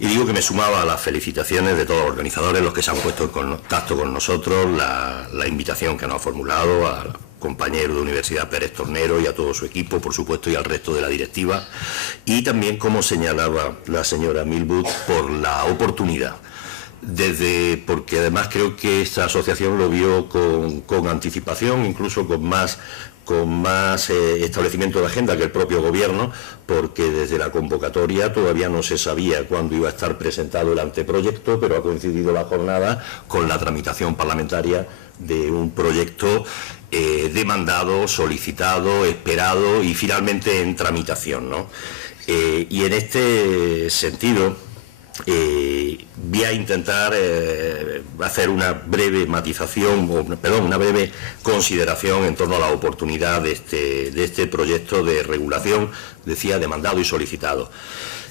Y digo que me sumaba a las felicitaciones de todos los organizadores, los que se han puesto en contacto con nosotros, la invitación que nos ha formulado al compañero de Universidad Pérez Tornero y a todo su equipo, por supuesto, y al resto de la directiva, y también, como señalaba la señora Milwood, por la oportunidad. Porque además creo que esta asociación lo vio con anticipación, incluso con más establecimiento de agenda que el propio gobierno, porque desde la convocatoria todavía no se sabía cuándo iba a estar presentado el anteproyecto, pero ha coincidido la jornada con la tramitación parlamentaria de un proyecto demandado, solicitado, esperado y finalmente en tramitación, ¿no? Y en este sentido voy a intentar hacer una breve matización, una breve consideración en torno a la oportunidad de este proyecto de regulación, decía, demandado y solicitado.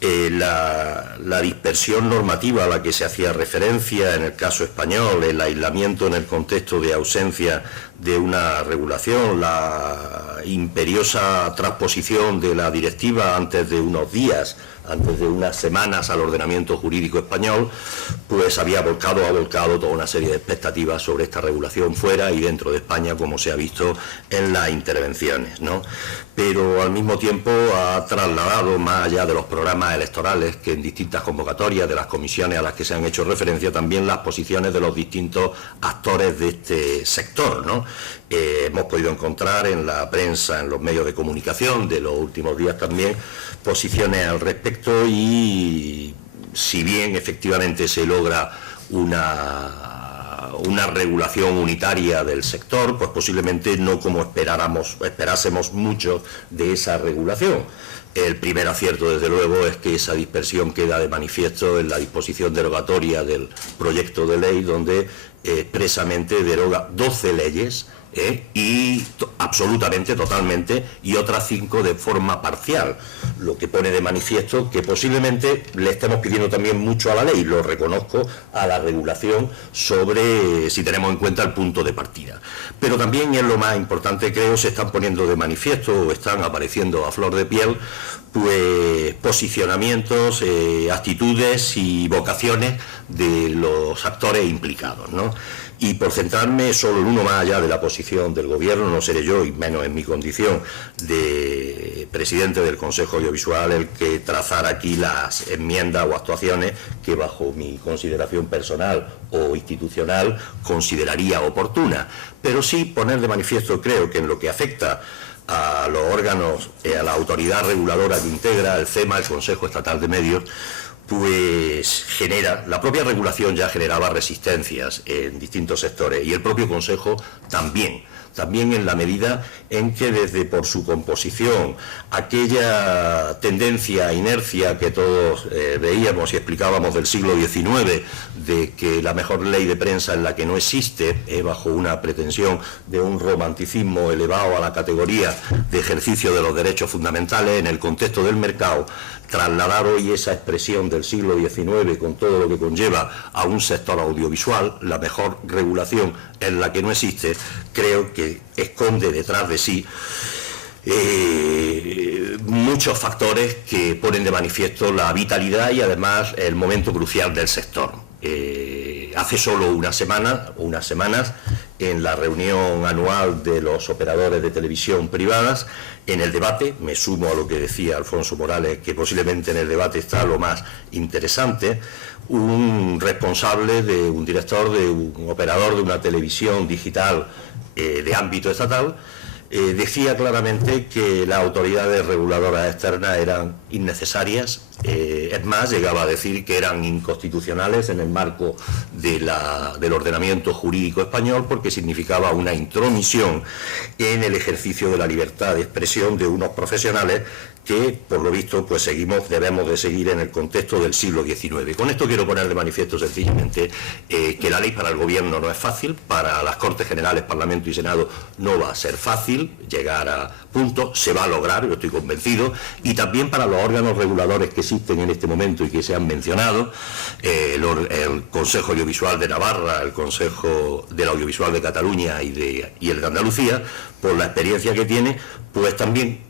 La dispersión normativa a la que se hacía referencia en el caso español, el aislamiento en el contexto de ausencia de una regulación, la imperiosa transposición de la directiva antes de unos días, antes de unas semanas al ordenamiento jurídico español, pues ha volcado toda una serie de expectativas sobre esta regulación fuera y dentro de España, como se ha visto en las intervenciones, ¿no? Pero al mismo tiempo ha trasladado, más allá de los programas electorales, que en distintas convocatorias de las comisiones a las que se han hecho referencia, también las posiciones de los distintos actores de este sector, ¿no? Hemos podido encontrar en la prensa, en los medios de comunicación de los últimos días también, posiciones al respecto, y si bien efectivamente se logra una regulación unitaria del sector, pues posiblemente no como esperásemos mucho de esa regulación. El primer acierto, desde luego, es que esa dispersión queda de manifiesto en la disposición derogatoria del proyecto de ley, donde expresamente deroga 12 leyes, y absolutamente, totalmente, y otras 5 de forma parcial, lo que pone de manifiesto que posiblemente le estemos pidiendo también mucho a la ley, lo reconozco, a la regulación, sobre si tenemos en cuenta el punto de partida. Pero también, y es lo más importante, creo, se están poniendo de manifiesto o están apareciendo a flor de piel, pues posicionamientos, actitudes y vocaciones de los actores implicados, ¿no? Y por centrarme solo en uno, más allá de la posición del Gobierno, no seré yo, y menos en mi condición de presidente del Consejo Audiovisual, el que trazar aquí las enmiendas o actuaciones que, bajo mi consideración personal o institucional, consideraría oportuna. Pero sí poner de manifiesto, creo, que en lo que afecta a los órganos, a la autoridad reguladora que integra el CEMA, el Consejo Estatal de Medios, pues la propia regulación ya generaba resistencias en distintos sectores, y el propio Consejo también en la medida en que, desde por su composición, aquella tendencia, inercia que todos veíamos y explicábamos del siglo XIX, de que la mejor ley de prensa es la que no existe, bajo una pretensión de un romanticismo elevado a la categoría de ejercicio de los derechos fundamentales en el contexto del mercado, trasladar hoy esa expresión del siglo XIX con todo lo que conlleva a un sector audiovisual, la mejor regulación es la que no existe, creo que esconde detrás de sí muchos factores que ponen de manifiesto la vitalidad y además el momento crucial del sector. Hace solo unas semanas, en la reunión anual de los operadores de televisión privadas, en el debate, me sumo a lo que decía Alfonso Morales, que posiblemente en el debate está lo más interesante, un responsable, un director de un operador de una televisión digital de ámbito estatal, decía claramente que las autoridades reguladoras externas eran innecesarias, es más, llegaba a decir que eran inconstitucionales en el marco del ordenamiento jurídico español, porque significaba una intromisión en el ejercicio de la libertad de expresión de unos profesionales que, por lo visto, pues debemos de seguir en el contexto del siglo XIX. Con esto quiero poner de manifiesto sencillamente que la ley para el Gobierno no es fácil, para las Cortes Generales, Parlamento y Senado no va a ser fácil llegar a punto, se va a lograr, yo estoy convencido, y también para los órganos reguladores que existen en este momento y que se han mencionado, el Consejo Audiovisual de Navarra, el Consejo del Audiovisual de Cataluña y el de Andalucía, por la experiencia que tiene, pues también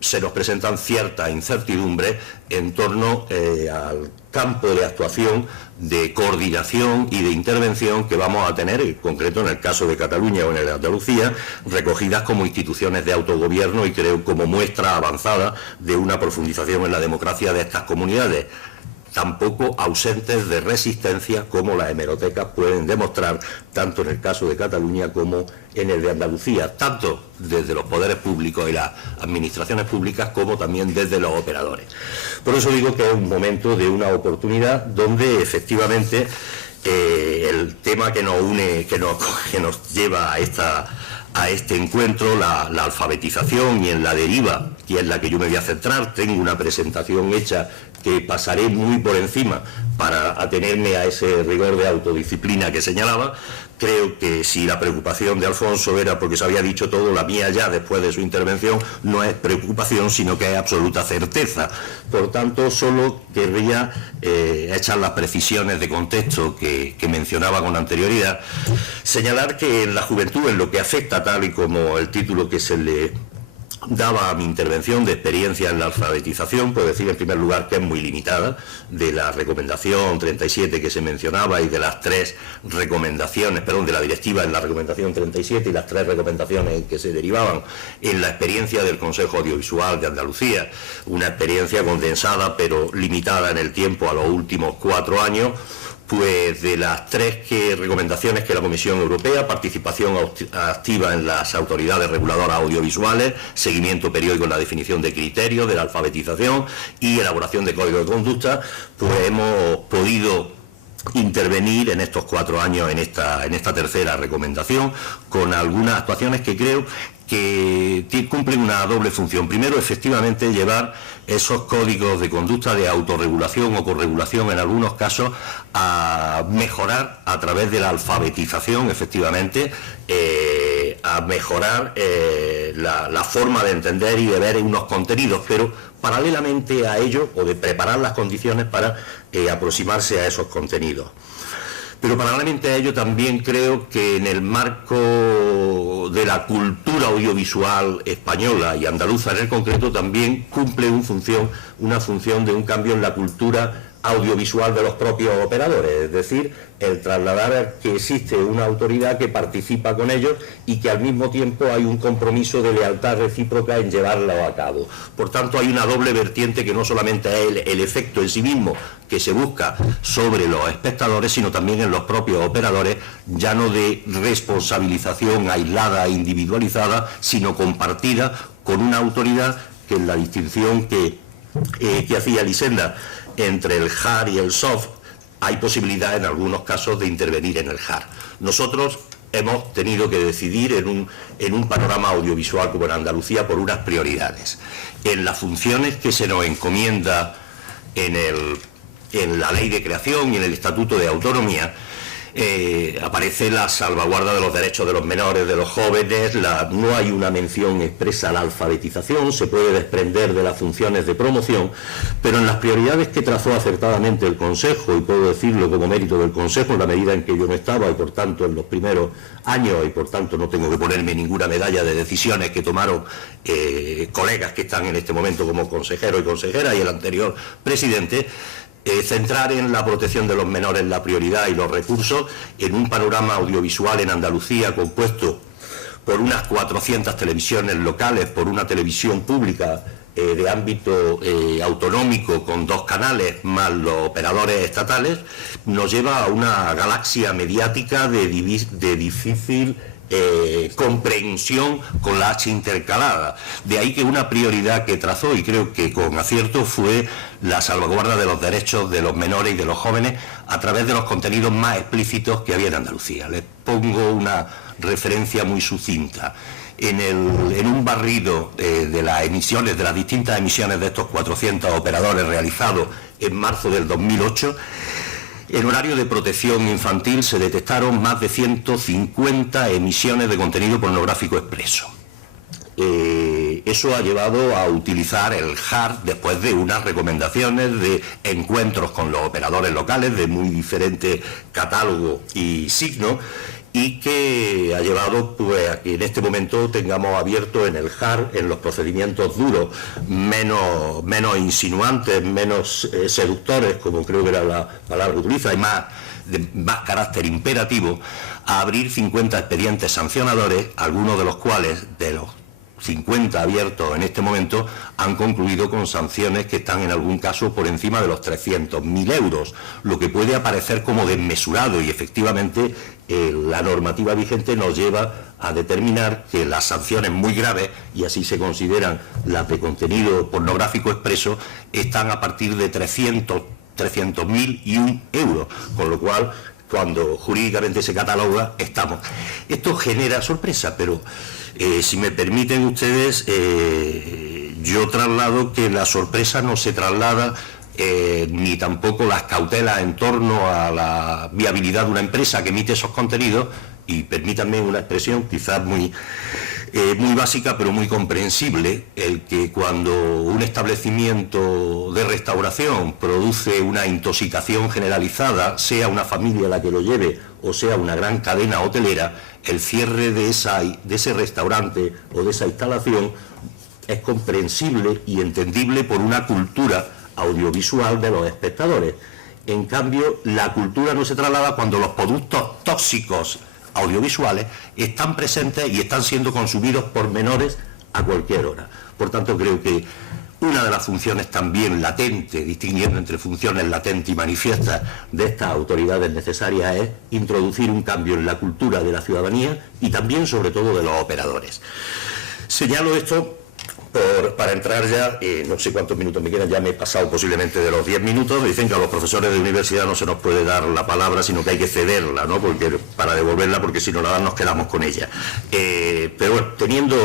se nos presentan ciertas incertidumbres en torno al campo de actuación, de coordinación y de intervención que vamos a tener, en concreto en el caso de Cataluña o en el de Andalucía, recogidas como instituciones de autogobierno y creo como muestra avanzada de una profundización en la democracia de estas comunidades, tampoco ausentes de resistencia como las hemerotecas pueden demostrar, tanto en el caso de Cataluña como en el de Andalucía, tanto desde los poderes públicos y las administraciones públicas como también desde los operadores. Por eso digo que es un momento de una oportunidad donde efectivamente el tema que nos une, que nos lleva a este encuentro, la alfabetización y en la deriva, y es la que yo me voy a centrar. Tengo una presentación hecha que pasaré muy por encima para atenerme a ese rigor de autodisciplina que señalaba. Creo que si la preocupación de Alfonso era porque se había dicho todo, la mía ya después de su intervención no es preocupación, sino que es absoluta certeza. Por tanto, solo querría echar las precisiones de contexto que mencionaba con anterioridad. Señalar que en la juventud, en lo que afecta, tal y como el título que se le daba a mi intervención de experiencia en la alfabetización, puedo decir en primer lugar que es muy limitada. De la recomendación 37 que se mencionaba y de las 3 recomendaciones, perdón, de la directiva en la recomendación 37 y las 3 recomendaciones que se derivaban en la experiencia del Consejo Audiovisual de Andalucía, una experiencia condensada pero limitada en el tiempo a los últimos 4 años, pues de las 3 recomendaciones que la Comisión Europea: participación activa en las autoridades reguladoras audiovisuales, seguimiento periódico en la definición de criterios de la alfabetización y elaboración de códigos de conducta, pues hemos podido intervenir en estos 4 años en esta 3ª recomendación con algunas actuaciones que creo que cumplen una doble función. Primero, efectivamente, llevar esos códigos de conducta de autorregulación o corregulación en algunos casos a mejorar a través de la alfabetización, efectivamente, a mejorar la forma de entender y de ver unos contenidos, pero paralelamente a ello, o de preparar las condiciones para aproximarse a esos contenidos. Pero paralelamente a ello también creo que en el marco de la cultura audiovisual española y andaluza en el concreto también cumple una función de un cambio en la cultura audiovisual de los propios operadores, es decir, el trasladar que existe una autoridad que participa con ellos y que al mismo tiempo hay un compromiso de lealtad recíproca en llevarlo a cabo. Por tanto, hay una doble vertiente que no solamente es el efecto en sí mismo que se busca sobre los espectadores, sino también en los propios operadores, ya no de responsabilización aislada e individualizada, sino compartida con una autoridad que en la distinción que hacía Elisenda entre el hard y el soft, hay posibilidad en algunos casos de intervenir en el hard. Nosotros hemos tenido que decidir en un panorama audiovisual como en Andalucía por unas prioridades. En las funciones que se nos encomienda en la Ley de Creación y en el Estatuto de Autonomía, aparece la salvaguarda de los derechos de los menores, de los jóvenes. No hay una mención expresa a la alfabetización, se puede desprender de las funciones de promoción, pero en las prioridades que trazó acertadamente el Consejo, y puedo decirlo como mérito del Consejo en la medida en que yo no estaba y por tanto en los primeros años, y por tanto no tengo que ponerme ninguna medalla de decisiones que tomaron colegas que están en este momento como consejero y consejera y el anterior presidente, centrar en la protección de los menores la prioridad y los recursos en un panorama audiovisual en Andalucía compuesto por unas 400 televisiones locales, por una televisión pública de ámbito autonómico con 2 canales más los operadores estatales, nos lleva a una galaxia mediática de difícil comprensión con la H intercalada. De ahí que una prioridad que trazó, y creo que con acierto, fue la salvaguarda de los derechos de los menores y de los jóvenes a través de los contenidos más explícitos que había en Andalucía. Les pongo una referencia muy sucinta. En un barrido de las emisiones, de las distintas emisiones de estos 400 operadores realizados en marzo del 2008, en horario de protección infantil se detectaron más de 150 emisiones de contenido pornográfico expreso. Eso ha llevado a utilizar el hard después de unas recomendaciones de encuentros con los operadores locales de muy diferente catálogo y signo, y que ha llevado pues a que en este momento tengamos abierto en el JAR, en los procedimientos duros, menos insinuantes, menos seductores, como creo que era la palabra que utiliza, y más carácter imperativo, a abrir 50 expedientes sancionadores, algunos de los cuales, de los 50 abiertos en este momento, han concluido con sanciones que están en algún caso por encima de los 300.000 euros, lo que puede aparecer como desmesurado, y efectivamente la normativa vigente nos lleva a determinar que las sanciones muy graves, y así se consideran las de contenido pornográfico expreso, están a partir de 300.001 euros, con lo cual, cuando jurídicamente se cataloga, estamos. Esto genera sorpresa, pero si me permiten ustedes, yo traslado que la sorpresa no se traslada, ni tampoco las cautelas en torno a la viabilidad de una empresa que emite esos contenidos, y permítanme una expresión quizás muy básica pero muy comprensible, el que cuando un establecimiento de restauración produce una intoxicación generalizada, sea una familia la que lo lleve o sea una gran cadena hotelera, el cierre de ese restaurante o de esa instalación es comprensible y entendible por una cultura audiovisual de los espectadores. En cambio, la cultura no se traslada cuando los productos tóxicos audiovisuales están presentes y están siendo consumidos por menores a cualquier hora. Por tanto, creo que una de las funciones también latentes, distinguiendo entre funciones latentes y manifiestas de estas autoridades necesarias, es introducir un cambio en la cultura de la ciudadanía y también, sobre todo, de los operadores. Señalo esto para entrar ya, no sé cuántos minutos me quedan, ya me he pasado posiblemente de los 10 minutos. Dicen que a los profesores de universidad no se nos puede dar la palabra, sino que hay que cederla, ¿no? Para devolverla, porque si no la dan nos quedamos con ella. Pero bueno, teniendo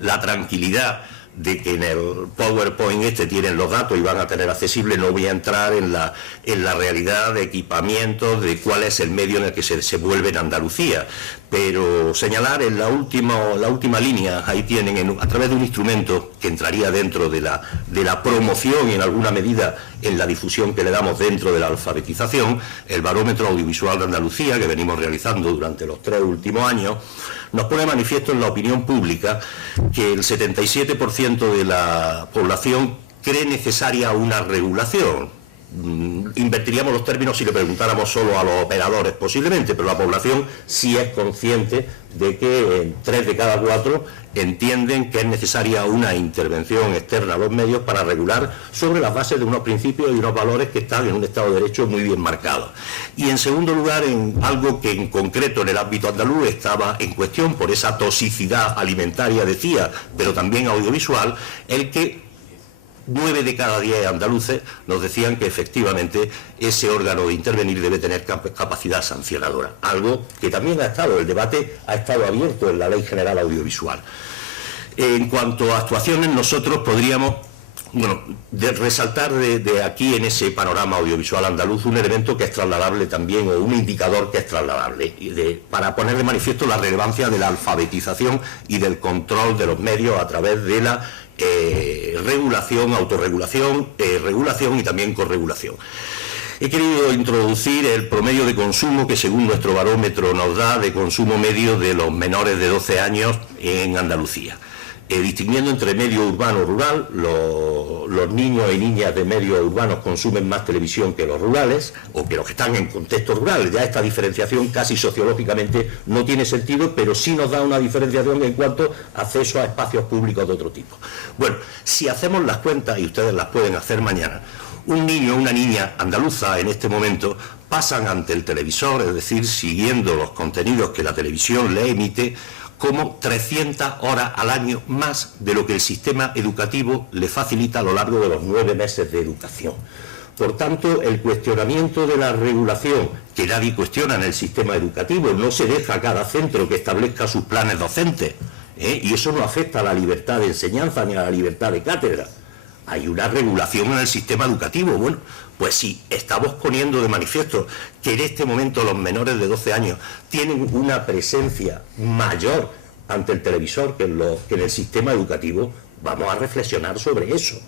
la tranquilidad de que en el PowerPoint tienen los datos y van a tener accesible, no voy a entrar en la realidad de equipamientos, de cuál es el medio en el que se vuelve en Andalucía, pero señalar en la última línea, ahí tienen, a través de un instrumento que entraría dentro de la promoción y en alguna medida en la difusión que le damos dentro de la alfabetización, el Barómetro Audiovisual de Andalucía, que venimos realizando durante los 3 últimos años, nos pone manifiesto en la opinión pública que el 77% de la población cree necesaria una regulación. Invertiríamos los términos si le preguntáramos solo a los operadores posiblemente, pero la población sí es consciente de que 3 de cada 4 entienden que es necesaria una intervención externa a los medios para regular sobre las bases de unos principios y unos valores que están en un Estado de Derecho muy bien marcados. Y en segundo lugar, en algo que en concreto en el ámbito andaluz estaba en cuestión por esa toxicidad alimentaria, decía, pero también audiovisual, el que 9 de cada 10 andaluces nos decían que efectivamente ese órgano de intervenir debe tener capacidad sancionadora, algo que también el debate ha estado abierto en la Ley General Audiovisual. En cuanto a actuaciones, nosotros podríamos resaltar de aquí en ese panorama audiovisual andaluz un elemento que es trasladable también, o un indicador que es trasladable, para poner de manifiesto la relevancia de la alfabetización y del control de los medios a través de la regulación, autorregulación, regulación y también corregulación. He querido introducir el promedio de consumo que según nuestro barómetro nos da de consumo medio de los menores de 12 años en Andalucía. Distinguiendo entre medio urbano y rural, los niños y niñas de medios urbanos consumen más televisión que los rurales, o que los que están en contextos rurales. Ya esta diferenciación casi sociológicamente no tiene sentido, pero sí nos da una diferenciación en cuanto a acceso a espacios públicos de otro tipo. Bueno, si hacemos las cuentas, y ustedes las pueden hacer mañana, un niño o una niña andaluza en este momento pasan ante el televisor, es decir, siguiendo los contenidos que la televisión le emite, como 300 horas al año más de lo que el sistema educativo le facilita a lo largo de los 9 meses de educación. Por tanto, el cuestionamiento de la regulación, que nadie cuestiona en el sistema educativo, no se deja a cada centro que establezca sus planes docentes, y eso no afecta a la libertad de enseñanza ni a la libertad de cátedra. Hay una regulación en el sistema educativo. Bueno, pues si estamos poniendo de manifiesto que en este momento los menores de 12 años tienen una presencia mayor ante el televisor que en el sistema educativo, vamos a reflexionar sobre eso.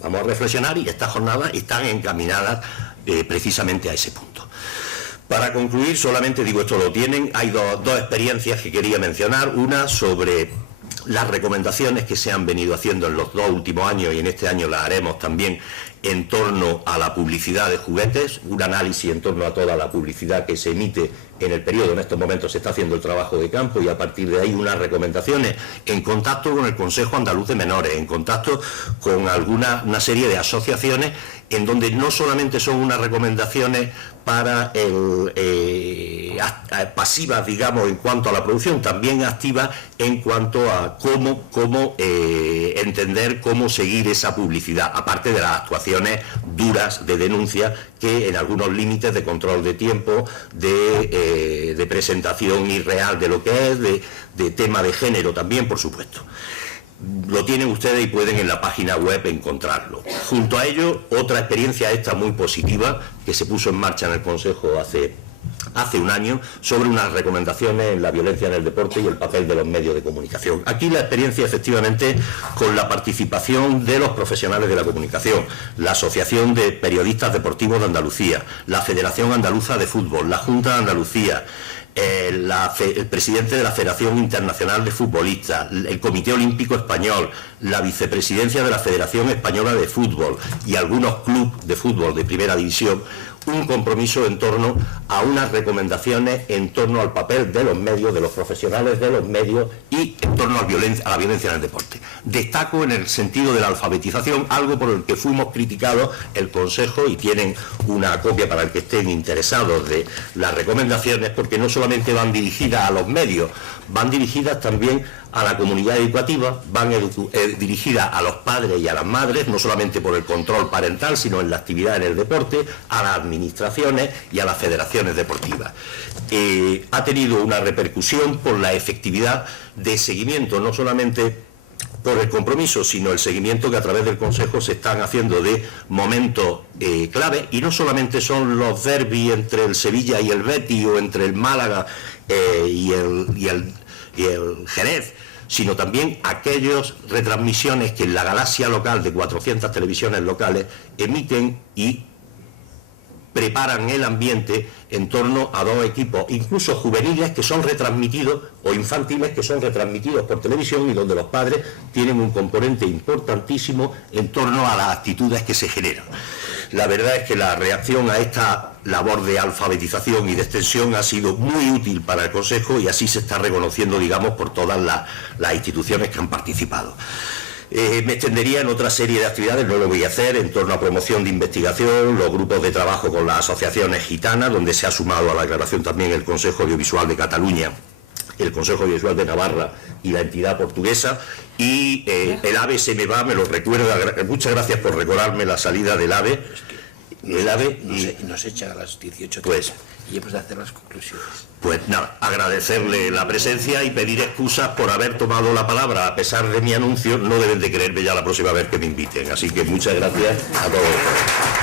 Vamos a reflexionar, y estas jornadas están encaminadas precisamente a ese punto. Para concluir, solamente digo, esto lo tienen, hay dos experiencias que quería mencionar, una sobre las recomendaciones que se han venido haciendo en los 2 últimos años, y en este año las haremos también, en torno a la publicidad de juguetes, un análisis en torno a toda la publicidad que se emite en el periodo. En estos momentos se está haciendo el trabajo de campo y a partir de ahí unas recomendaciones en contacto con el Consejo Andaluz de Menores, en contacto con una serie de asociaciones en donde no solamente son unas recomendaciones para pasivas, digamos, en cuanto a la producción, también activas en cuanto a cómo entender, cómo seguir esa publicidad, aparte de las actuaciones duras de denuncia que en algunos límites de control de tiempo, de presentación irreal de lo que es, de tema de género también, por supuesto. Lo tienen ustedes y pueden en la página web encontrarlo. Junto a ello, otra experiencia esta muy positiva que se puso en marcha en el Consejo hace un año sobre unas recomendaciones en la violencia en el deporte y el papel de los medios de comunicación. Aquí la experiencia efectivamente con la participación de los profesionales de la comunicación, la Asociación de Periodistas Deportivos de Andalucía, la Federación Andaluza de Fútbol, la Junta de Andalucía, el presidente de la Federación Internacional de Futbolistas, el Comité Olímpico Español, la vicepresidencia de la Federación Española de Fútbol y algunos clubes de fútbol de primera división, un compromiso en torno a unas recomendaciones en torno al papel de los medios, de los profesionales de los medios y en torno a la violencia en el deporte. Destaco en el sentido de la alfabetización, algo por el que fuimos criticados el Consejo, y tienen una copia para el que estén interesados de las recomendaciones, porque no solamente van dirigidas a los medios, van dirigidas también a la comunidad educativa, van dirigidas a los padres y a las madres, no solamente por el control parental, sino en la actividad en el deporte, a las administraciones y a las federaciones deportivas. Ha tenido una repercusión por la efectividad de seguimiento, no solamente por el compromiso, sino el seguimiento que a través del Consejo se están haciendo de momentos clave, y no solamente son los derbis entre el Sevilla y el Betis, o entre el Málaga y el Jerez, sino también aquellas retransmisiones que en la galaxia local de 400 televisiones locales emiten y preparan el ambiente en torno a 2 equipos, incluso juveniles, que son retransmitidos, o infantiles que son retransmitidos por televisión, y donde los padres tienen un componente importantísimo en torno a las actitudes que se generan. La verdad es que la reacción a esta labor de alfabetización y de extensión ha sido muy útil para el Consejo, y así se está reconociendo, digamos, por todas las instituciones que han participado. Me extendería en otra serie de actividades, no lo voy a hacer, en torno a promoción de investigación, los grupos de trabajo con las asociaciones gitanas, donde se ha sumado a la declaración también el Consejo Audiovisual de Cataluña, el Consejo Audiovisual de Navarra y la entidad portuguesa, y el AVE se me va, me lo recuerda, muchas gracias por recordarme la salida del AVE. El AVE nos echa a las 18:30 pues, y hemos de hacer las conclusiones. Pues nada, agradecerle la presencia y pedir excusas por haber tomado la palabra a pesar de mi anuncio. No deben de creerme ya la próxima vez que me inviten, así que muchas gracias a todos.